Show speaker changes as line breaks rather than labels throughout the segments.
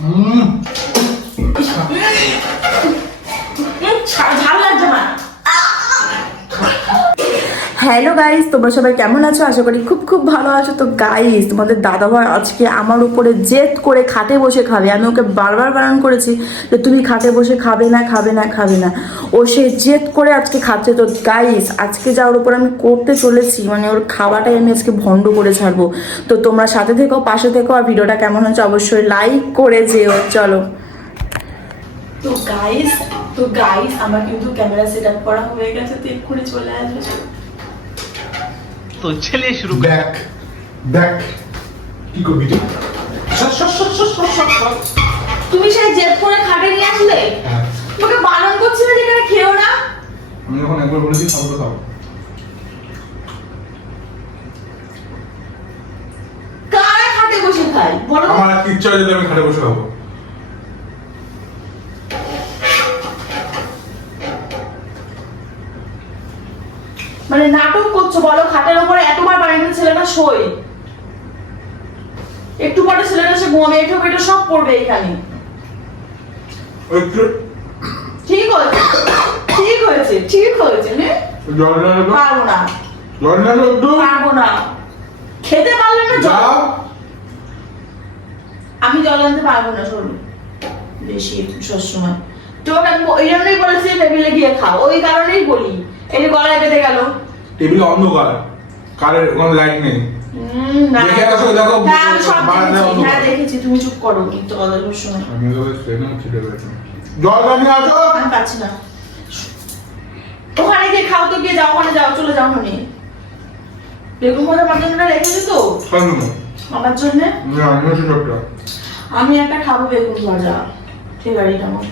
হুম
ঝাল লাগছে না
হ্যালো গাইস, তোমরা সবাই কেমন আছো? আশা করি খুব খুব ভালো আছো। তো গাইস, তোমাদের দাদাভাই আজকে আমার উপরে জেদ করে খাটে বসে খাবে। আমি ওকে বারবার বারণ করেছি যে, তুমি খাটে বসে খাবে না খাবে না খাবে না। ও সে জেদ করে আজকে খাচ্ছে। তো গাইস, আজকে যা ওর উপর আমি করতে চলেছি মানে ওর খাওয়াটাই আমি আজকে ভণ্ড করে ছাড়বো। তো তোমরা সাথে থেকো, পাশে থেকো, আর ভিডিওটা কেমন হচ্ছে অবশ্যই লাইক করে যেও। চলো। তো গাইস তো গাইস, আমার কিন্তু ক্যামেরা সেট আপ করা হয়ে গেছে। তো এক্ষুনি চলে আসবে।
দোস্ত ছেলে শুরু
দেখ দেখ কি করবি তুই?
তুমি সেই জেদ করে খাটে নিয়ে আসলে?
হ্যাঁ।
তোকে বানান করছি না এখানে খেও না?
আমি এখন একবার বলেছি খাব খাও
কারা খাটে বসে খাই বলো।
আমার ইচ্ছা যদি আমি খাটে বসে খাব।
মানে নাটক করছ বলো খাটের উপরে এতবার বাড়িতে ছেলেটা শোয়। একটু পরে ছেলেটা সে এঠো পেটো সব পড়বে এখানে। ঠিক হয়েছে ঠিক হয়েছে ঠিক হয়েছে হ্যাঁ পারব না। পারব খেতে পারলে না জল
যাও।
আমি জল আনতে পারব না শোনো। বেশি সবসময়। তোমাকে আমি ওই জন্যই বলেছি টেবিলে গিয়ে খাও। ওই কারণেই বলি। এই যে গলায় বেঁধে গেল।
টেবিলে অন্ধকার। কারের কোনো লাইট নেই।
হ্যাঁ, আমি দেখেছি। হ্যাঁ, দেখেছি তুমি চুপ করো কিন্তু কথা শোনো।
আমি তো ট্রেনে ছিটে গেছি জল নিয়ে আসো
আমি পাচ্ছি না। ওখানে গিয়ে খাও তো গিয়ে যাও ওখানে যাও চলে যাও ওখানে বেগুন ভাজা পাঁচজনটা রেখেছি তো। আমার জন্য?
আমি
একটা খাব বেগুন ভাজা। ঠিক আছে আমার।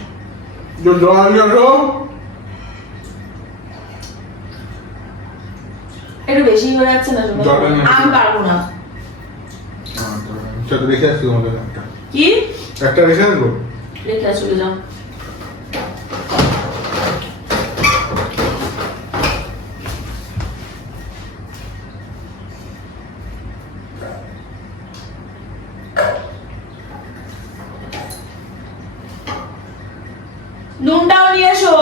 জল নিয়ে আসো
একটু বেশি হয়ে যাচ্ছে না আমি পারব না।
সেটা রেখে আসছি তোমাদের একটা।
কি?
একটা রেখে আসব?
রেখে আস, যাও। নুনটাও নিয়ে এসো।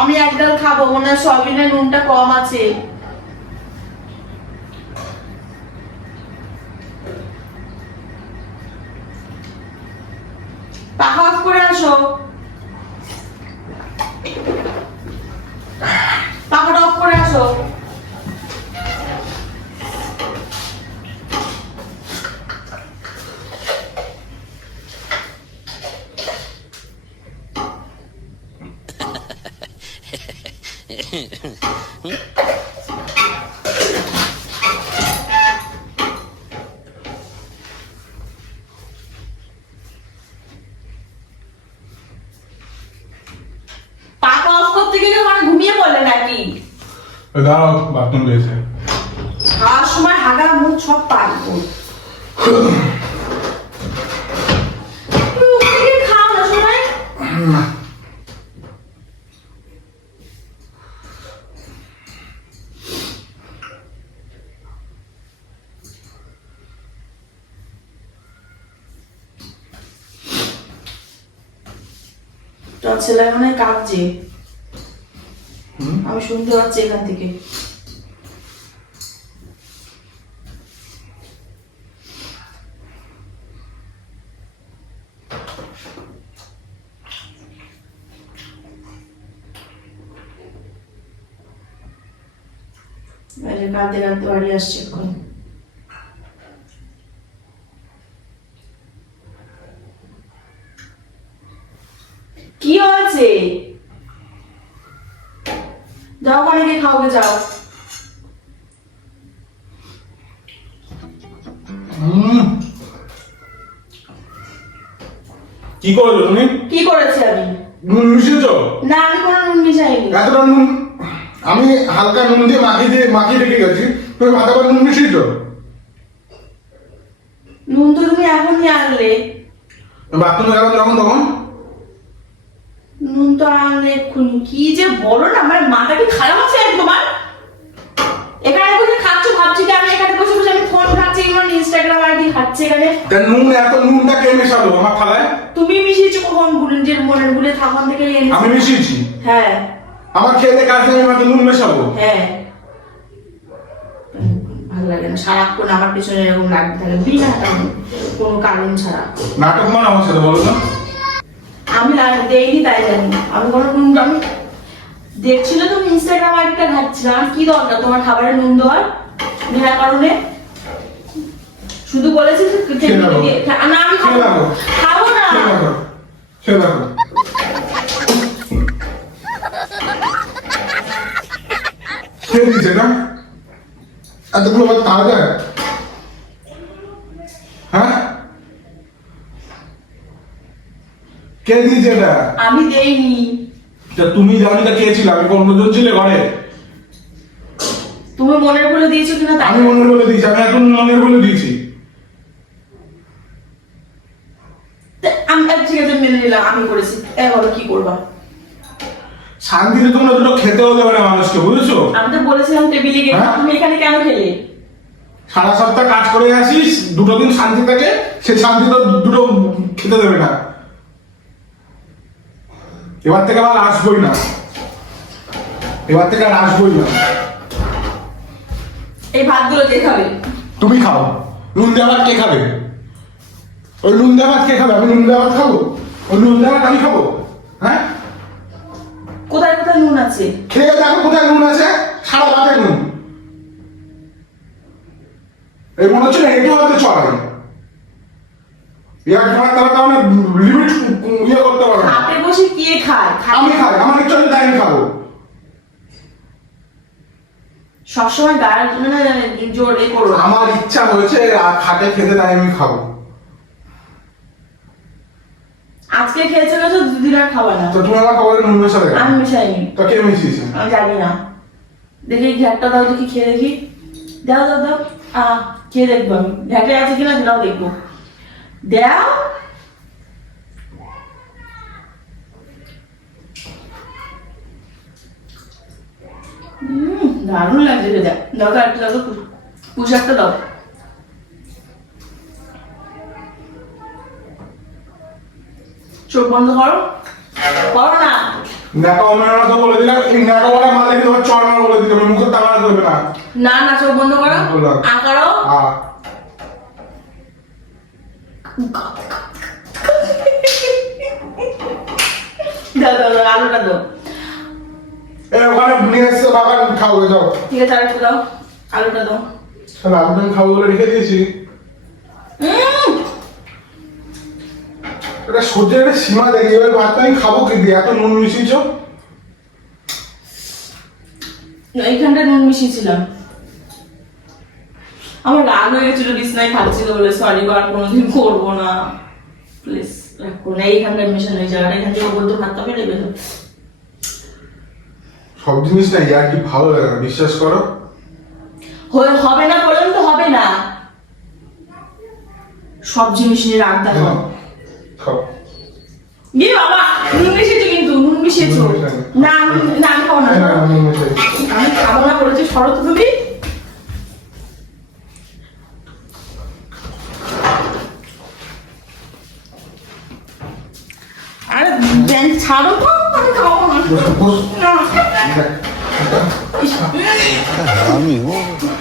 আমি এক ডাল খাব মনে হয় সয়াবিনের নুনটা কম আছে। আসো পাখাটা অফ করে আসো। পাখা অফ করতে গেলে মানে ঘুমিয়ে পড়লে নাকি
দাঁড়াও বাথরুম রয়েছে।
খাওয়ার সময় হাগা মুখ সব পারব খাও ছেলে হয় কাঁদছে? আমি শুনতে পাচ্ছি এখান থেকে। কাঁদতে কাঁদতে বাড়ি আসছে এখন কি হয়েছে যাও ওখানে গিয়ে খাওয়াবে যাও
হুম। কি করছ তুমি?
কি করেছি আমি?
নুন মিশিয়েছ?
না আমি কোনো নুন মিশাইনি।
এতটা নুন আমি হালকা নুন দিয়ে মাখিয়ে দিয়ে মাখিয়ে রেখে গেছি। তুমি আবার নুন মিশিয়েছ?
নুন তো তুমি এখনই আনলে।
বাথরুমে গেলাম যখন তখন?
নুন তো আনলে এক্ষুনি। কি যে বলো না আমার মাথা কি খারাপ আছে তোমার এখানে বসে খাচ্ছ ভাবছি যে আমি এখানে বসে বসে আমি ফোন খাচ্ছি ইনস্টাগ্রাম আইডি খাচ্ছি এখানে
তা নুন এত নুনটা কে মেশালো? আমার থালায়?
তুমি মনের ভুলে থাকুন থেকে এনেছি
আমি মিশিয়েছি।
হ্যাঁ।
আমার খেতে কাজ নেই মাত্র নুন মেশাবো?
হ্যাঁ। ভালো লাগে না। সারাক্ষণ আমার পেছনে এরকম লাগতে থাকে। বিনা কারণে, কোনো কারণ ছাড়া।
নাটক মানে আমার সাথে বলো না
আমি না- দেইনি তাই জানি। আমি কোনো নুন আমি দেখছিল তুমি ইনস্টাগ্রাম আইডিটা ঘাটছিলাম আর কি দরকার? তোমার খাবারে নুন দেওয়ার? বিনা কারণে? শুধু বলেছি যে না আমি খাব খাব না।
খেয়ে দেখো খেয়ে দেখো না? এতগুলো ভাত খাওয়া যায় হ্যাঁ? কে দিয়েছে এটা?
আমি দেইনি।
তা তুমি জানি তা কে ছিল? আমি কোন অন্যজন ছিলে ঘরে?
তুমি মনের বলে দিয়েছ কিনা
আমি মনের বলে দিয়েছি আমি এখন মনের বলে দিয়েছি
তা- আমি ঠিক আছে মেনে নিলাম আমি করেছি। এবার কি করবা?
শান্তিতে তোমরা দুটো খেতেও দেবে না মানুষকে বুঝেছ?
আমি তো বলেছিলাম টেবিলে গিয়ে
হ্যাঁ?
তুমি এখানে কেন খেলে?
সারা সপ্তাহ কাজ করে আসিস দুটো দিন শান্তি থাকে সে শান্তি তো দুটো খেতে দেবে না। এবার থেকে আবার আসবই না। এবার থেকে আর আসবই না।
এই ভাতগুলো কে খাবে?
তুমি খাও। নুন দেওয়া ভাত কে খাবে? ওই নুন দেওয়া ভাত কে খাবে? আমি নুন দেওয়া ভাত খাব? ওই নুন দেওয়া ভাত আমি খাব? হ্যাঁ?
কোথায় কোথায় নুন আছে?
খেয়ে দেখো কোথায় নুন আছে। সারা ভাতে নুন। এই মনে হচ্ছে না এটাও হয়তো চড়াই ইয়ার তোমার তারা তাহলে লিমিট ইয়ে করতে পারো
হাতে বসে কে খায়?
আমি খাই আমার ইচ্ছা হলে তাই আমি খাব।
সবসময় গায়ের মানে জোর করো।
আমার ইচ্ছা হয়েছে খাটে খেতে তাই আমি খাব।
আজকে খেয়েছে না তো দুদিন আর খাবা না।
তো তুমি আমার খাবারে নুন মেশাবে
আমি মিশাইনি।
তো কে মিশিয়েছে?
আমি জানি না। দেখি ঘ্যাটটা দাও দেখি খেয়ে দেখি। দাও দাও দাও। আহ খেয়ে দেখব আমি। ঘ্যাটে আছে কিনা সেটাও দেখব। দাও। দারুণ লাগছে দাও তো একটা দাও তো পুষাকটা দাও। চোখ বন্ধ করো। করো না।
বলে দিলাম এই নাকা বলা মালে কিন্তু তোমার চড় বলে দিতে হবে মুখের তামারা দেবে না
না না চোখ বন্ধ করো। দাও দাও দাও আলুটা দাও।
এই ওখানে নিয়ে বাবা খাও যাও
ঠিক আছে আরেকটু দাও। আলুটা দাও।
আলুটা আমি খাব বলে রেখে দিয়েছি।
উম,
এটা সহ্যের একটা সীমা দেখি। এবার ভাতটা আমি খাব কি দিয়ে? এত নুন মিশিয়েছো?
এইখানটা নুন মিশিয়েছিলাম। আমার রাগ হয়ে গেছিল বিছনায় খাচ্ছিল বলে সরি আর কোনোদিন করব না। প্লিজ না এইখানটায় মেশানো এই জায়গাটা এখান থেকে বলতে
সব জিনিস না ইয়ার কি ভালো লাগে না বিশ্বাস করো?
হয়ে হবে না বললাম তো হবে না। সব জিনিস নিয়ে রাগ দেখো
খাও।
গিয়ে বাবা নুন মিশিয়েছো কিন্তু নুন মিশিয়েছো। না আমি না আমি খাব না। আমি খাব না বলেছি সরো তো তুমি আরে ব্যাং ছাড়ো তো আমি খাব না। ইস,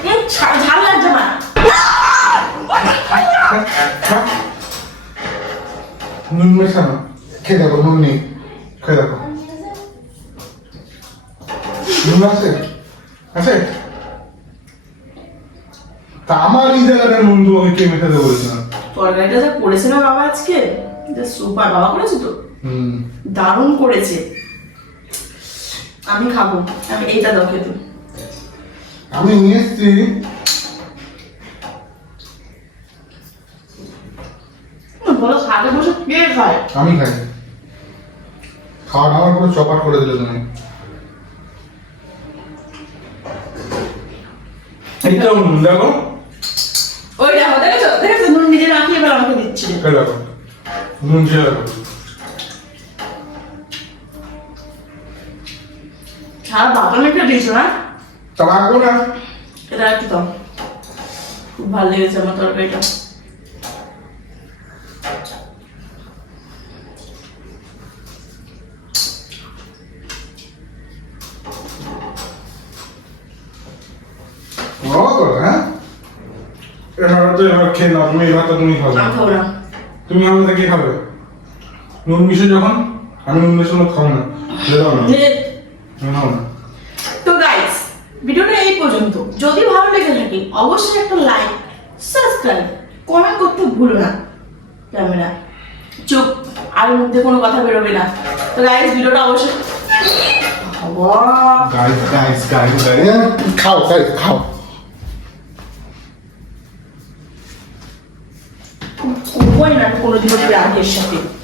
উম, ঝাল লাগছে না।
নুন মেশানো খেয়ে দেখো নুন নেই খেয়ে দেখো নুন আছে আছে তা আমার এই জায়গাটা নুন তোমাকে কে মেশাতে বলেছিলাম
তরকারিটা যা করেছে না বাবা আজকে সুপার বাবা করেছে তো? দারুণ করেছে। আমি খাব আমি এইটা দাও খেতে।
আমি নিয়ে এসছি
বলো খাটে বসে কে খায়?
আমি খাই। খাওয়া দাওয়ার পুরো চপাট করে দিলে তুমি। এইটাও নুন দেখো।
ওই দেখো দেখেছ? দেখেছ? নুন নিজে মাখিয়ে এবার আমাকে দিচ্ছিল
এই দেখো। নুন খেয়ে দেখো
আর বাদাম একটা দিয়েছ না
তা না।
এটা একটু দাও। খুব ভালো লেগেছে আমার তরকারিটা।
এবার তো এবার খেয়ে নাও তুমি এবার তো তুমি খাবে।
আমি খাব না।
তুমি আমাদের কে খাবে? নুন মিশে যখন আমি নুন মিশে খাব না। দাও না। আমি না।
তো গাইস ভিডিওটা এই পর্যন্ত। যদি ভালো লেগে থাকে অবশ্যই একটা লাইক সাবস্ক্রাইব কমেন্ট করতে ভুলো না। ক্যামেরা। চুপ আর মধ্যে কোনো কথা বেরোবে না। তো গাইস ভিডিওটা অবশ্যই বাবা,
গাইস গাইস গাইস গাইস খাও খাও।
করবোই না কোনোদিনও প্রাণের সাথে।